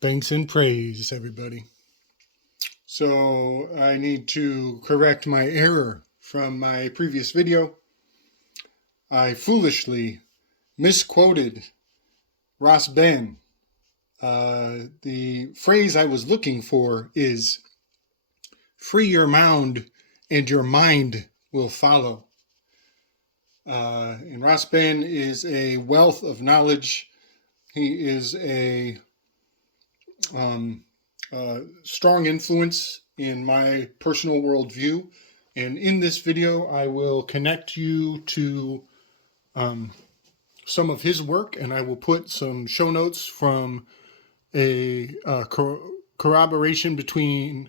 Thanks and praise, everybody. So I need to correct my error from my previous video. I foolishly misquoted Ras Ben. The phrase I was looking for is, free your mound and your mind will follow. And Ras Ben is a wealth of knowledge. He is a strong influence in my personal worldview. And in this video, I will connect you to some of his work, and I will put some show notes from a collaboration between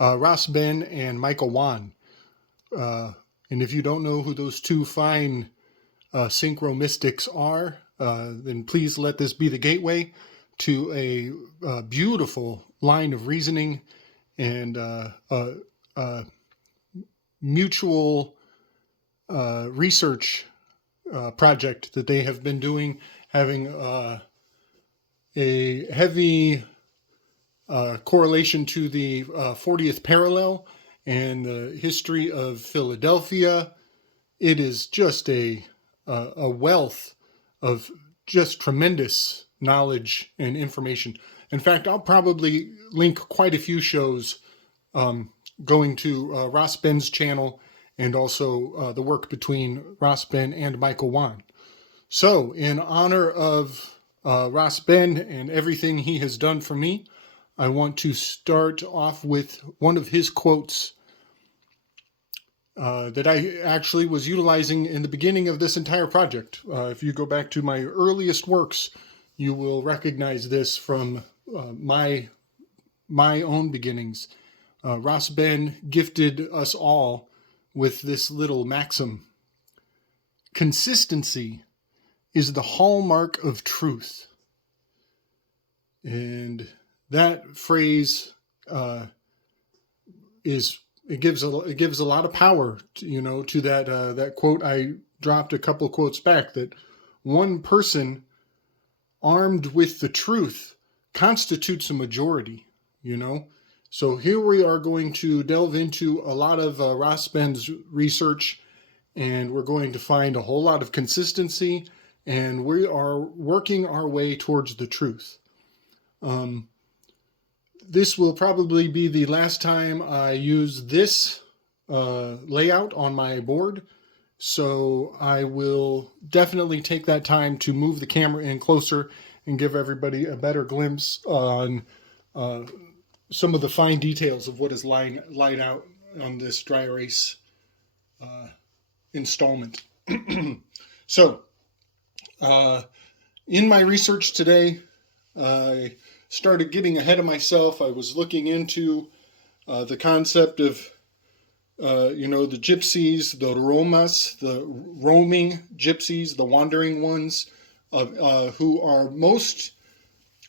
Ras Ben and Michael Wan. And if you don't know who those two fine synchro mystics are, then please let this be the gateway to a beautiful line of reasoning and mutual research project that they have been doing, having a heavy correlation to the 40th parallel and the history of Philadelphia. It is just a wealth of just tremendous knowledge and information. In fact, I'll probably link quite a few shows going to Ras Ben's channel and also the work between Ras Ben and Michael Wan. So, in honor of Ras Ben and everything he has done for me, I want to start off with one of his quotes that I actually was utilizing in the beginning of this entire project. If you go back to my earliest works, you will recognize this from my own beginnings. Ras Ben gifted us all with this little maxim: consistency is the hallmark of truth. And that phrase gives a lot of power to that quote I dropped a couple of quotes back, that one person armed with the truth constitutes a majority. So here we are going to delve into a lot of Ras Ben's research, and we're going to find a whole lot of consistency, and we are working our way towards the truth. This will probably be the last time I use this layout on my board, so I will definitely take that time to move the camera in closer and give everybody a better glimpse on some of the fine details of what is laid out on this dry erase installment. So, in my research today, I started getting ahead of myself. I was looking into the concept of, the gypsies, the Romas, the roaming gypsies, the wandering ones, who are most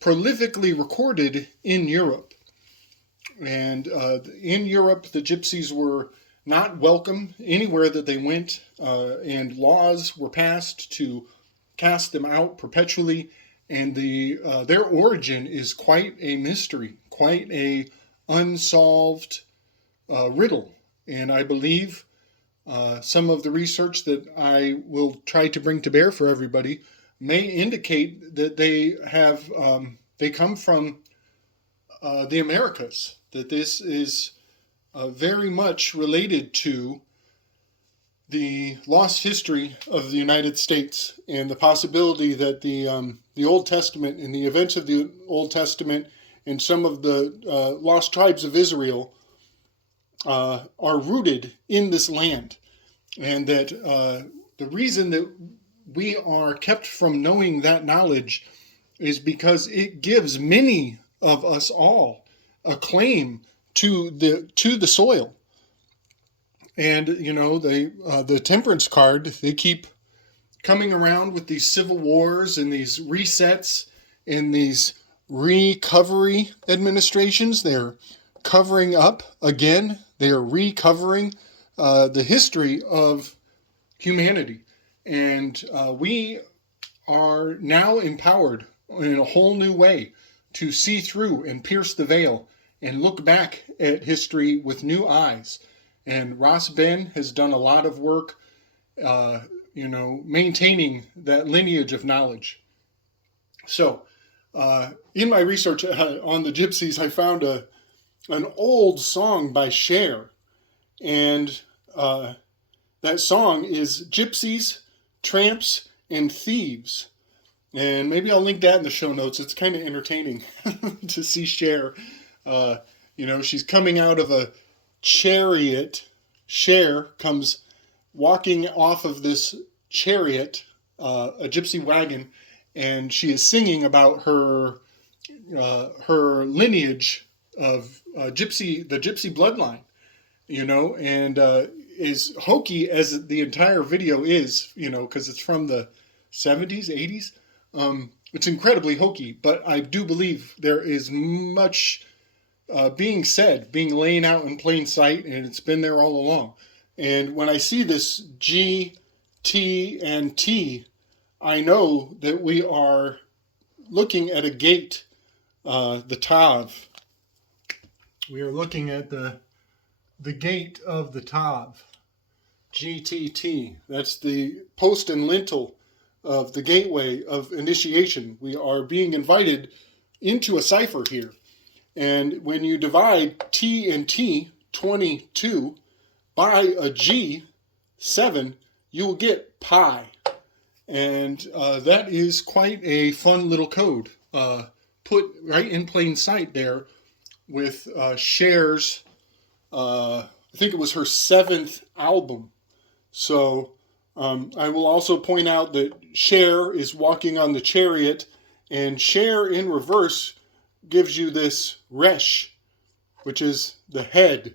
prolifically recorded in Europe. And in Europe, the gypsies were not welcome anywhere that they went, and laws were passed to cast them out perpetually. And their origin is quite a mystery, quite a unsolved riddle. And I believe some of the research that I will try to bring to bear for everybody may indicate that they come from the Americas, that this is very much related to the lost history of the United States, and the possibility that the Old Testament and the events of the Old Testament and some of the lost tribes of Israel are rooted in this land, and that the reason that we are kept from knowing that knowledge is because it gives many of us all a claim to the soil. And the temperance card, they keep coming around with these civil wars and these resets and these recovery administrations. They're covering up again. They are recovering the history of humanity. And we are now empowered in a whole new way, to see through and pierce the veil and look back at history with new eyes. And Ras Ben has done a lot of work, maintaining that lineage of knowledge. So, in my research on the Gypsies, I found an old song by Cher, and that song is Gypsies, Tramps, and Thieves. And maybe I'll link that in the show notes. It's kind of entertaining to see Cher. She's coming out of a chariot. Cher comes walking off of this chariot, a gypsy wagon, and she is singing about her lineage of the gypsy bloodline, and as hokey as the entire video is, because it's from the 70s, 80s. It's incredibly hokey, but I do believe there is much being laying out in plain sight, and it's been there all along. And when I see this G, T, and T, I know that we are looking at a gate, the Tav. We are looking at the gate of the Tav, GTT. That's the post and lintel of the gateway of initiation. We are being invited into a cipher here. And when you divide T and T, 22, by a G, 7, you will get pi. And that is quite a fun little code, put right in plain sight there with Cher's, I think it was her 7th album. So I will also point out that Cher is walking on the chariot, and Cher in reverse gives you this Resh, which is the head.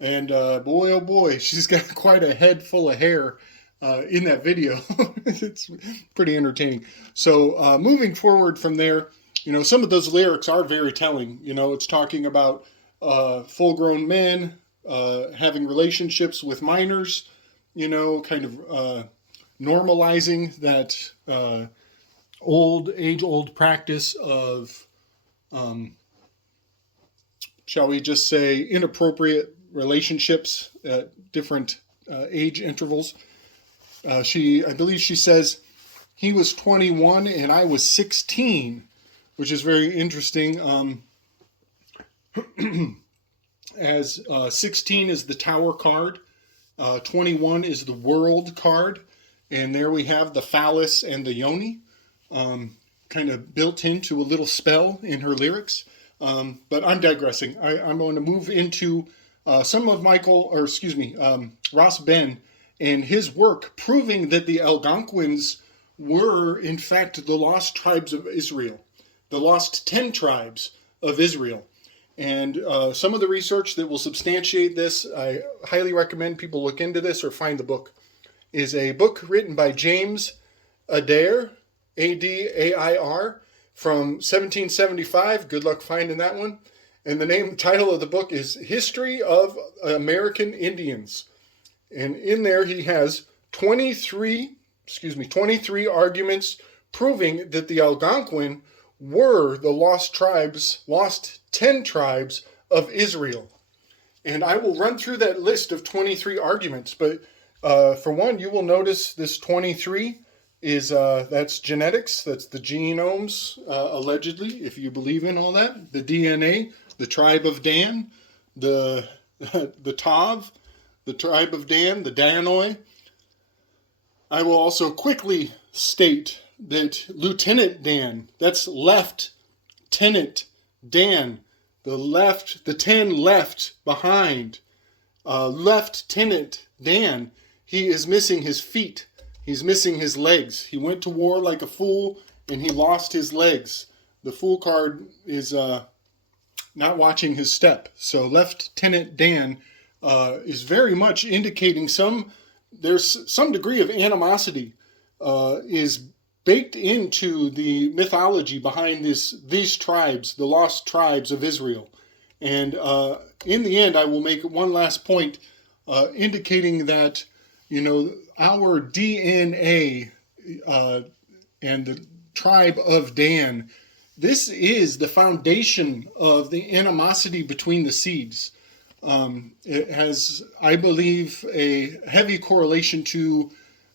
And boy, oh boy, she's got quite a head full of hair in that video. It's pretty entertaining. So moving forward from there, some of those lyrics are very telling. It's talking about full-grown men having relationships with minors, kind of normalizing that age-old practice of, shall we just say, inappropriate relationships at different age intervals. I believe she says, he was 21 and I was 16, which is very interesting. As 16 is the Tower card, 21 is the World card, and there we have the phallus and the yoni, kind of built into a little spell in her lyrics. But I'm digressing. I'm going to move into some of Ras Ben and his work proving that the Algonquins were, in fact, the lost tribes of Israel, the lost 10 tribes of Israel. And some of the research that will substantiate this, I highly recommend people look into this or find the book, is a book written by James Adair, Adair, from 1775. Good luck finding that one. And the title of the book is History of American Indians. And in there he has 23 arguments proving that the Algonquin were the lost 10 tribes of Israel. And I will run through that list of 23 arguments, but for one, you will notice this 23 is, that's genetics, that's the genomes, allegedly, if you believe in all that, the DNA, the tribe of Dan, the Tav, the tribe of Dan, the Danoi. I will also quickly state that Lieutenant Dan, that's Left-tenant Dan, the 10 left behind, Left-tenant Dan, he is missing his feet, he's missing his legs. He went to war like a fool, and he lost his legs. The Fool card is not watching his step. So Left-tenant Dan is very much indicating there's some degree of animosity is baked into the mythology behind these tribes, the lost tribes of Israel. And in the end, I will make one last point indicating that, our DNA and the tribe of Dan. This is the foundation of the animosity between the seeds. It has, I believe, a heavy correlation to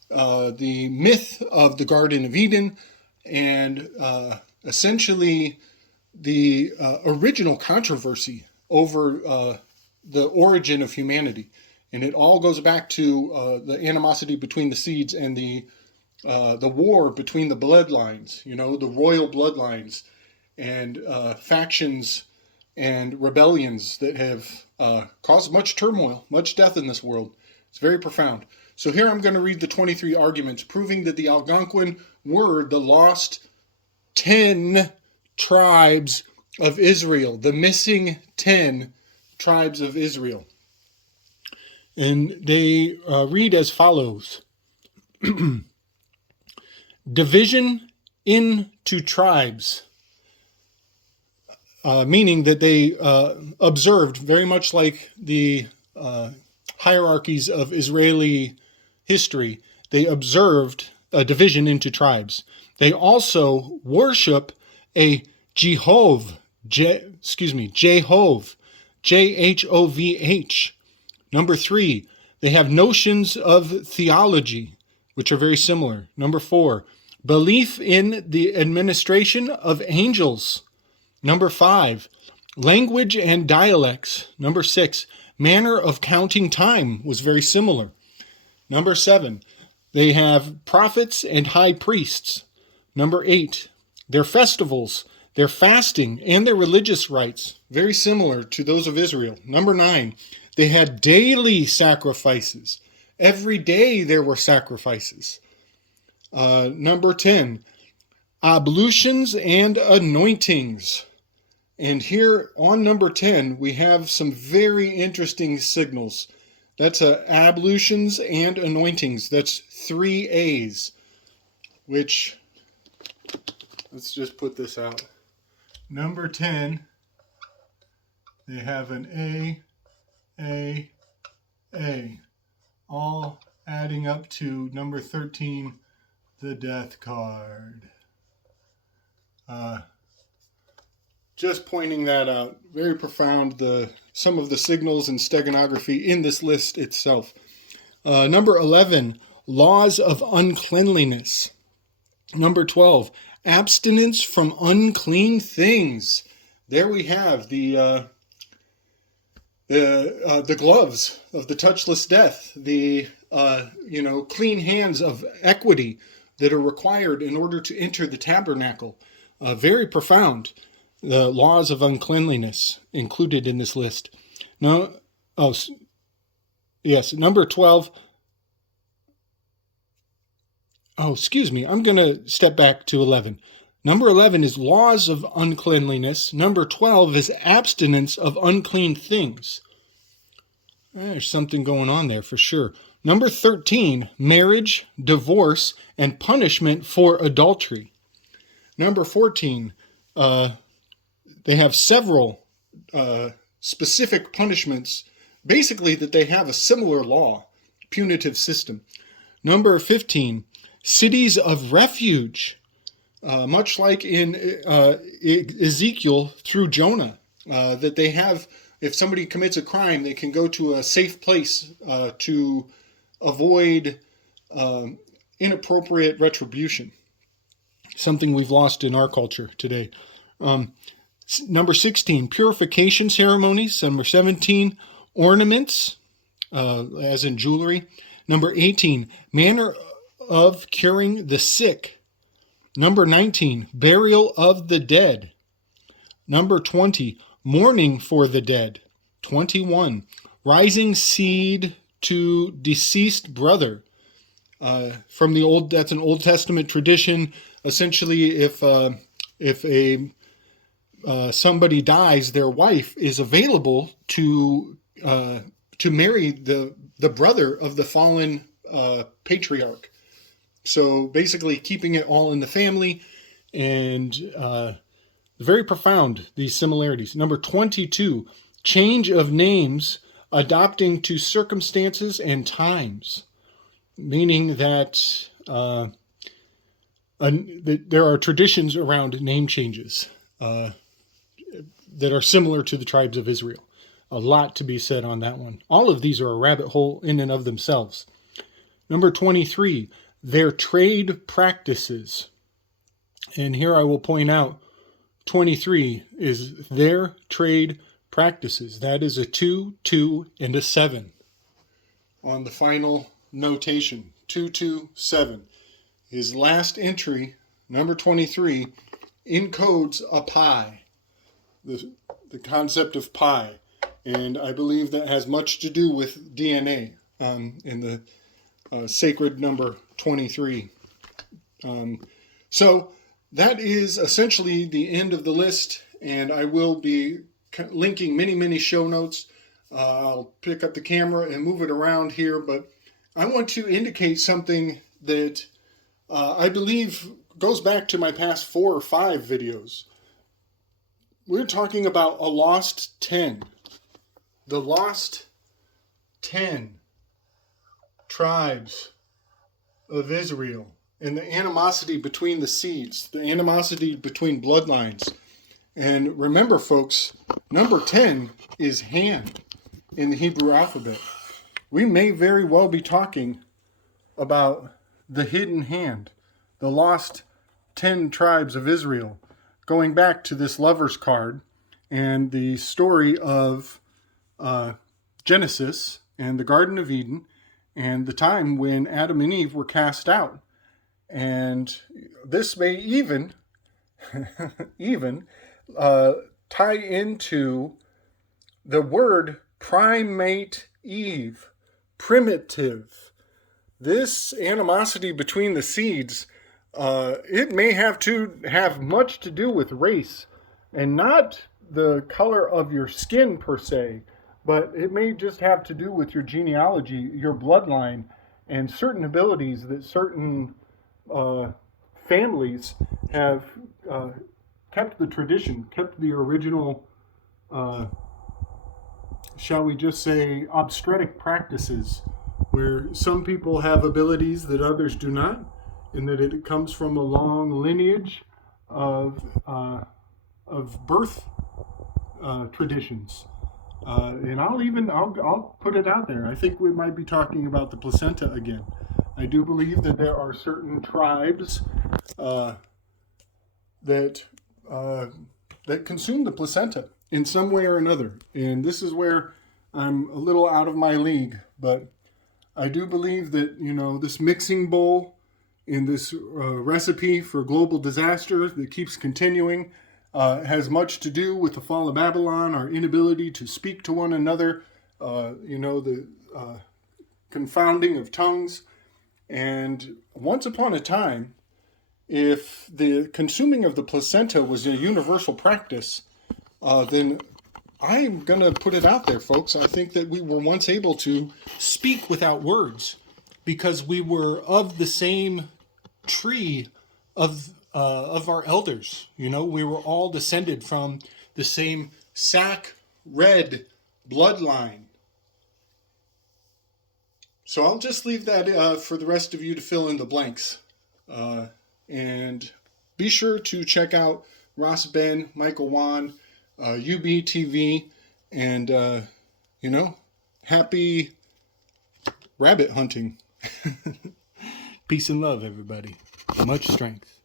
the myth of the Garden of Eden, and essentially the original controversy over the origin of humanity. And it all goes back to the animosity between the seeds and the war between the bloodlines, the royal bloodlines, and factions and rebellions that have caused much turmoil, much death in this world. It's very profound. So here I'm going to read the 23 arguments proving that the Algonquin were the lost 10 tribes of Israel, the missing 10 tribes of Israel. And they read as follows. Division into tribes, meaning that they observed, very much like the hierarchies of Israeli history, they observed a division into tribes. They also worship a Jehovah, Jehovah, Jhovh. Number 3, they have notions of theology, which are very similar. Number 4, belief in the administration of angels. Number 5, language and dialects. Number 6, manner of counting time was very similar. Number 7, they have prophets and high priests. Number 8, their festivals, their fasting, and their religious rites, very similar to those of Israel. Number 9, they had daily sacrifices. Every day there were sacrifices. Number 10, ablutions and anointings. And here on number 10, we have some very interesting signals. That's ablutions and anointings. That's 3 A's, which, let's just put this out. Number 10, they have an A, all adding up to number 13, the death card. Just pointing that out. Very profound, some of the signals and steganography in this list itself. Number 11, laws of uncleanliness. Number 12, abstinence from unclean things. There we have the gloves of the touchless death, the clean hands of equity that are required in order to enter the tabernacle. Very profound. The laws of uncleanliness included in this list. Number 12. I'm going to step back to 11. Number 11 is laws of uncleanliness. Number 12 is abstinence of unclean things. There's something going on there for sure. Number 13, marriage, divorce, and punishment for adultery. Number 14, they have several specific punishments, basically that they have a similar law, punitive system. Number 15, cities of refuge, much like in Ezekiel through Jonah, that they have, if somebody commits a crime, they can go to a safe place to avoid inappropriate retribution, something we've lost in our culture today. Number 16, purification ceremonies. Number 17, ornaments, as in jewelry. Number 18, manner of curing the sick. Number 19, burial of the dead. Number 20, mourning for the dead. 21, rising seed to deceased brother. That's an Old Testament tradition. Essentially, if somebody dies, their wife is available to marry the brother of the fallen patriarch. So basically keeping it all in the family, and very profound, these similarities. Number 22, change of names adopting to circumstances and times, meaning that there are traditions around name changes that are similar to the tribes of Israel. A lot to be said on that one. All of these are a rabbit hole in and of themselves. Number 23, their trade practices. And here I will point out 23 is their trade practices. That is a 2, 2, and a 7 on the final notation. 2, 2, 7. His last entry, number 23, encodes a pi, the concept of pi. And I believe that has much to do with DNA in the sacred number 23. So that is essentially the end of the list, and I will be linking many show notes. I'll pick up the camera and move it around here, but I want to indicate something that I believe goes back to my past 4 or 5 videos. We're talking about a lost 10. The lost 10 tribes of Israel, and the animosity between the seeds, the animosity between bloodlines. And remember, folks, number 10 is hand in the Hebrew alphabet. We may very well be talking about the hidden hand, the lost 10 tribes of Israel, going back to this lover's card and the story of Genesis and the Garden of Eden and the time when Adam and Eve were cast out. And this may even tie into the word primate Eve, primitive. This animosity between the seeds, it may have much to do with race, and not the color of your skin per se, but it may just have to do with your genealogy, your bloodline, and certain abilities that certain families have kept the tradition, kept the original, shall we just say, obstetric practices, where some people have abilities that others do not, and that it comes from a long lineage of birth traditions. And I'll put it out there. I think we might be talking about the placenta again. I do believe that there are certain tribes that consume the placenta in some way or another. And this is where I'm a little out of my league, but I do believe that, this mixing bowl in this recipe for global disaster that keeps continuing has much to do with the fall of Babylon, our inability to speak to one another, the confounding of tongues. And once upon a time, if the consuming of the placenta was a universal practice, then I'm going to put it out there, folks. I think that we were once able to speak without words because we were of the same tree of our elders. We were all descended from the same sack red bloodline. So I'll just leave that for the rest of you to fill in the blanks. And be sure to check out Ras Ben, Michael Wan, UBTV, and, happy rabbit hunting. Peace and love, everybody. Much strength.